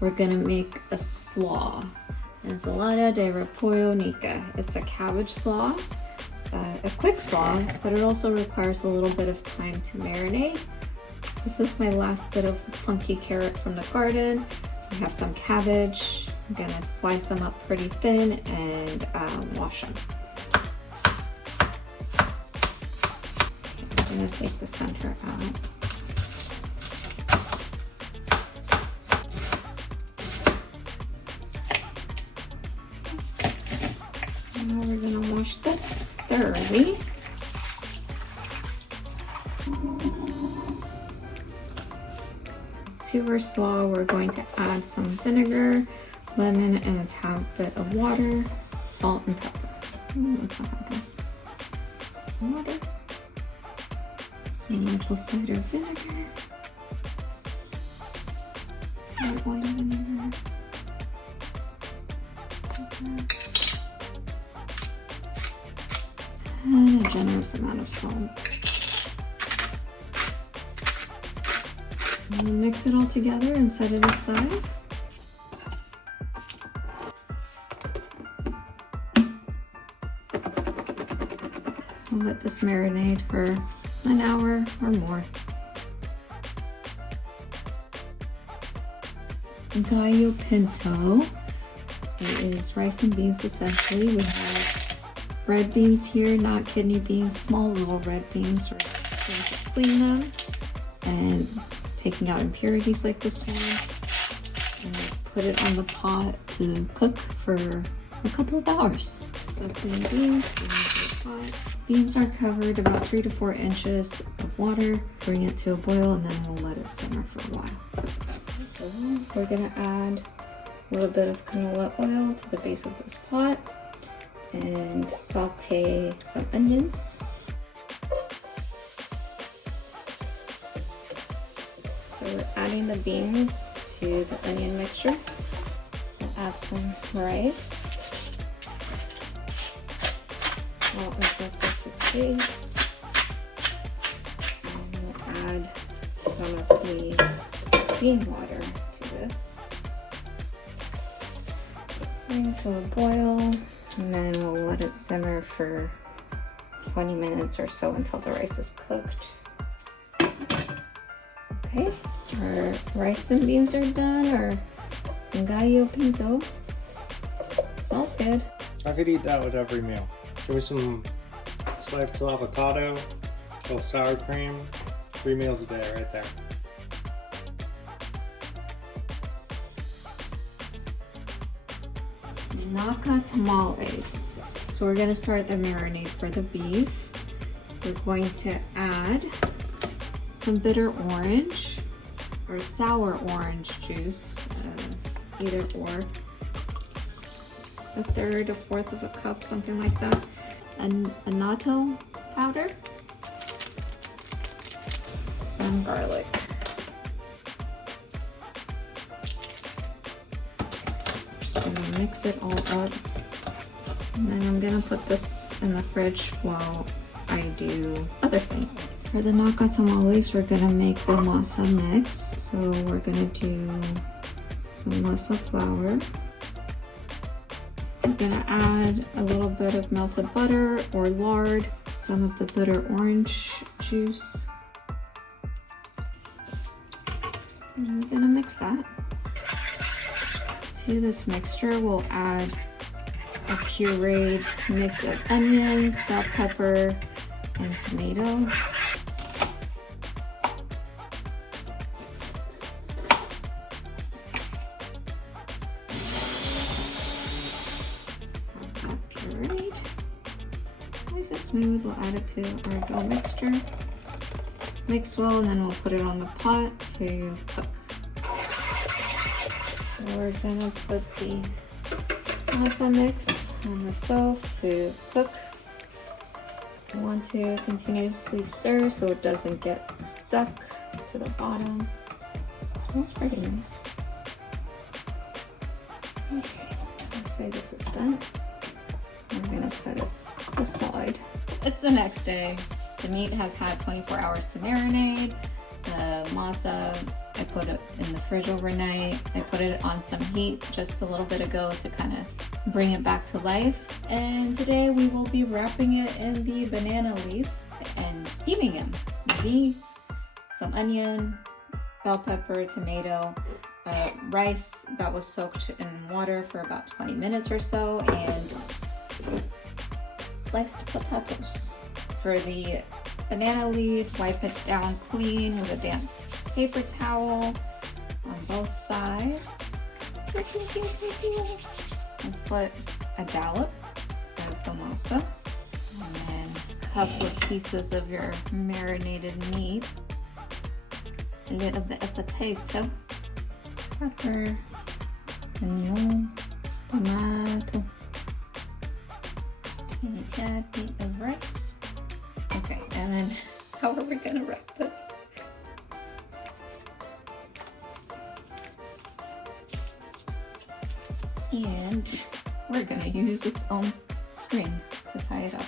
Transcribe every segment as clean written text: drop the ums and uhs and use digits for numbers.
we're gonna make a slaw. Ensalada de repollo nica. It's a cabbage slaw, a quick slaw, but it also requires a little bit of time to marinate. This is my last bit of funky carrot from the garden. I have some cabbage. I'm gonna slice them up pretty thin and wash them. I'm gonna take the center out. Now we're gonna wash this thoroughly. To our slaw, we're going to add some vinegar, lemon, and a tad bit of water, salt, and pepper. That's not hard. Water, some maple cider vinegar, white vinegar, and a generous amount of salt. And we'll mix it all together and set it aside. I'll let this marinate for an hour or more. Gallo pinto. It is rice and beans essentially. We have red beans here, not kidney beans, small little red beans. We're going to clean them and taking out impurities like this one. And put it on the pot to cook for a couple of hours. So clean beans, beans are covered about 3 to 4 inches of water. Bring it to a boil and then we'll let it simmer for a while. So we're gonna add a little bit of canola oil to the base of this pot and saute some onions. So we're adding the beans to the onion mixture. We'll add some rice. Salt and pepper to taste. And we'll add some of the bean water to this. Bring it to a boil, and then we'll let it simmer for 20 minutes or so until the rice is cooked. Okay, our rice and beans are done, our gallo pinto. Smells good. I could eat that with every meal. Give me some sliced avocado, a little sour cream, 3 meals a day right there. Nacatamales. So we're gonna start the marinade for the beef. We're going to add some bitter orange or sour orange juice, either or. 1/3 to 1/4 of a cup, something like that. And annatto powder, some garlic. Just gonna mix it all up. And then I'm gonna put this in the fridge while I do other things. For the nacatamales, we're gonna make the masa mix. So we're gonna do some masa flour. I'm gonna add a little bit of melted butter or lard, some of the bitter orange juice. And I'm gonna mix that. To this mixture, we'll add a pureed mix of onions, bell pepper, and tomato. Nice and smooth, we'll add it to our dough mixture. Mix well, and then we'll put it on the pot to cook. So we're gonna put the masa mix on the stove to cook. You want to continuously stir so it doesn't get stuck to the bottom. Smells pretty nice. Okay, let's say this is done. I'm gonna set it aside. It's the next day. The meat has had 24 hours to marinate. The masa I put it in the fridge overnight. I put it on some heat just a little bit ago to kind of bring it back to life. And today we will be wrapping it in the banana leaf and steaming it. Maybe some onion, bell pepper, tomato, rice that was soaked in water for about 20 minutes or so, and sliced potatoes. For the banana leaf, wipe it down clean with a damp paper towel on both sides. And put a dollop of the masa, and then a couple of pieces of your marinated meat, a little bit of potato, pepper, onion, tomato, and a tad bit of rice. Okay, and then how are we gonna wrap this? And we're gonna use its own string to tie it up.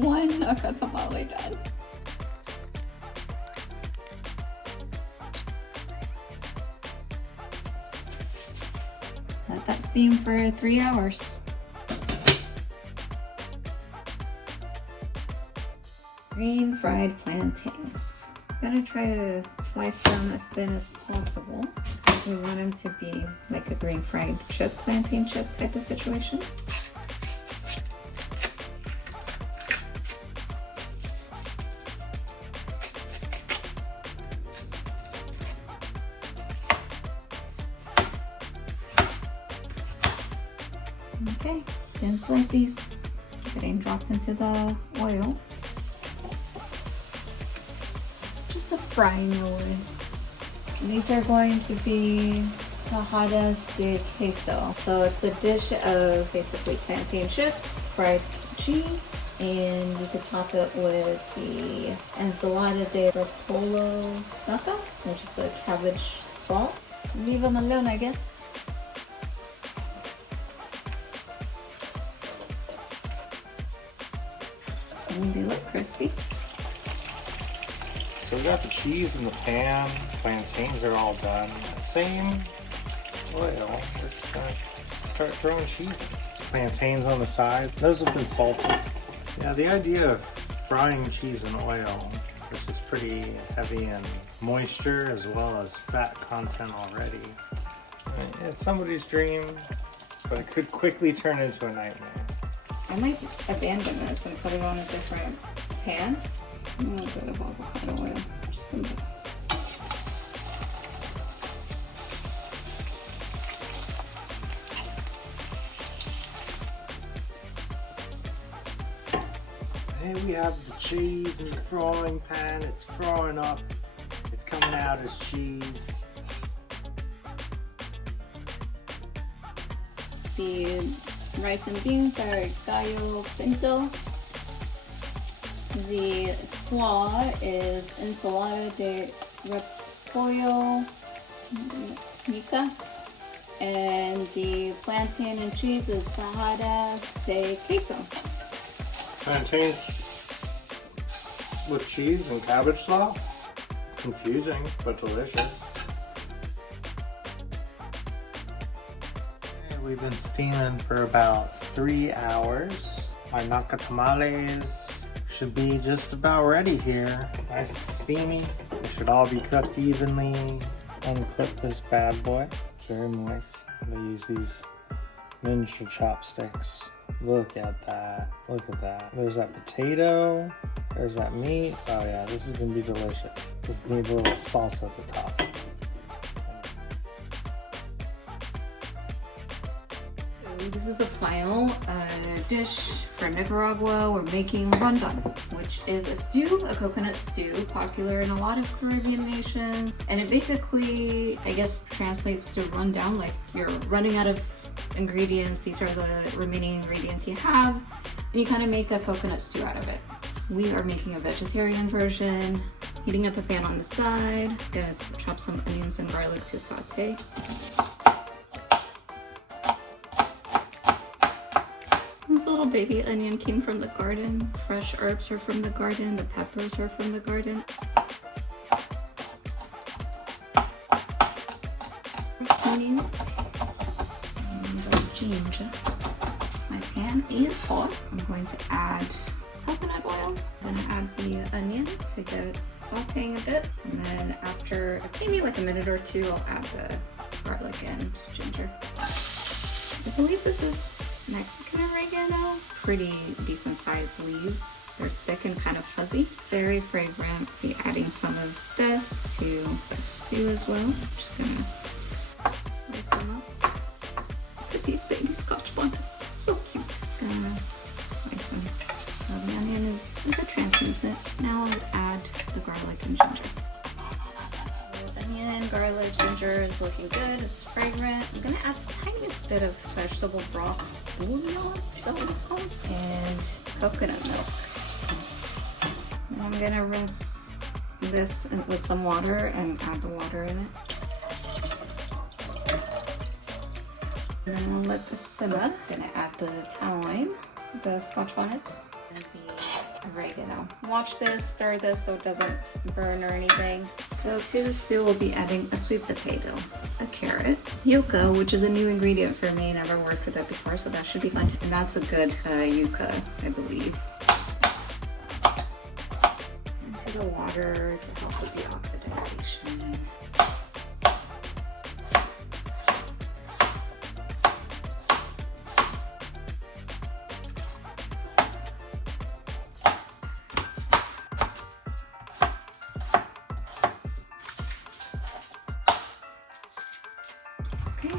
One nacatamale done. Let that steam for 3 hours. Green fried plantains. I'm gonna try to slice them as thin as possible. We want them to be like a green fried chip, plantain chip type of situation. Okay, thin slices getting dropped into the oil. Just a frying oil. And these are going to be Tejadas de Queso. So it's a dish of basically plantain chips, fried cheese, and you could top it with the ensalada de repollo nata, which is a cabbage slaw. Leave them alone, I guess. And they look crispy. So we got the cheese in the pan, plantains are all done. Same oil, we're just gonna start throwing cheese in. Plantains on the side, those have been salted. Yeah, the idea of frying cheese in oil, this is pretty heavy in moisture as well as fat content already. It's somebody's dream, but it could quickly turn into a nightmare. I might abandon this and put it on a different pan. A little bit of avocado oil. Just a bit. Here we have the cheese in the frying pan. It's frying up. It's coming out as cheese. The rice and beans are gallo pinto. The slaw is ensalada de repollo nica, and the plantain and cheese is tejadas de queso. Plantains with cheese and cabbage slaw? Confusing, but delicious. We've been steaming for about 3 hours. My nacatamales should be just about ready here. Nice and steamy. They should all be cooked evenly. Unclip this bad boy. Very moist. I'm gonna use these ninja chopsticks. Look at that. Look at that. There's that potato. There's that meat. Oh yeah, this is gonna be delicious. Just need a little salsa at the top. This is the final dish for Nicaragua. We're making Rondon, which is a stew, a coconut stew, popular in a lot of Caribbean nations. And it basically, I guess, translates to run down, like you're running out of ingredients. These are the remaining ingredients you have, and you kind of make a coconut stew out of it. We are making a vegetarian version. Heating up a pan on the side. Gonna chop some onions and garlic to saute. This little baby onion came from the garden. Fresh herbs are from the garden. The peppers are from the garden. Onions and ginger. My pan is hot. I'm going to add coconut oil. I'm gonna add the onion to get it sauteing a bit. And then after maybe like a minute or two, I'll add the garlic and ginger. I believe this is Mexican oregano. Pretty decent sized leaves. They're thick and kind of fuzzy. Very fragrant. Be adding some of this to the stew as well. Just gonna slice them up. Look at these baby scotch bonnets. So cute. Gonna slice them. So the onion is a bit translucent. Now I'll add the garlic and ginger. Onion, garlic, ginger is looking good. It's fragrant. I'm gonna add the tiniest bit of vegetable broth bouillon, is that what it's called? And coconut milk. And I'm gonna rinse this with some water and add the water in it. And then I'll let this simmer. I'm gonna add the thyme, the scotch bonnets, and the oregano. Watch this, stir this so it doesn't burn or anything. So to the stew, we'll be adding a sweet potato, a carrot, yuca, which is a new ingredient for me. Never worked with that before, so that should be fun. And that's a good yuca, I believe. Into the water to help with the oxidization. Okay,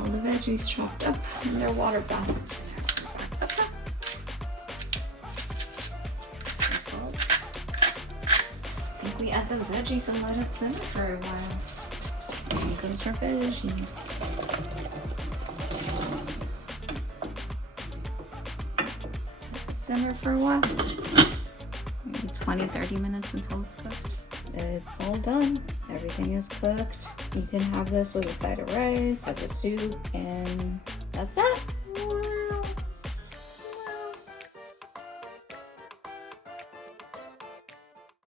all the veggies chopped up and they're water baths. Salt. I think we add the veggies and let it simmer for a while. Here comes our veggies. Simmer for a while. Maybe 20-30 minutes until it's cooked. It's all done. Everything is cooked. You can have this with a side of rice, as a soup, and that's that.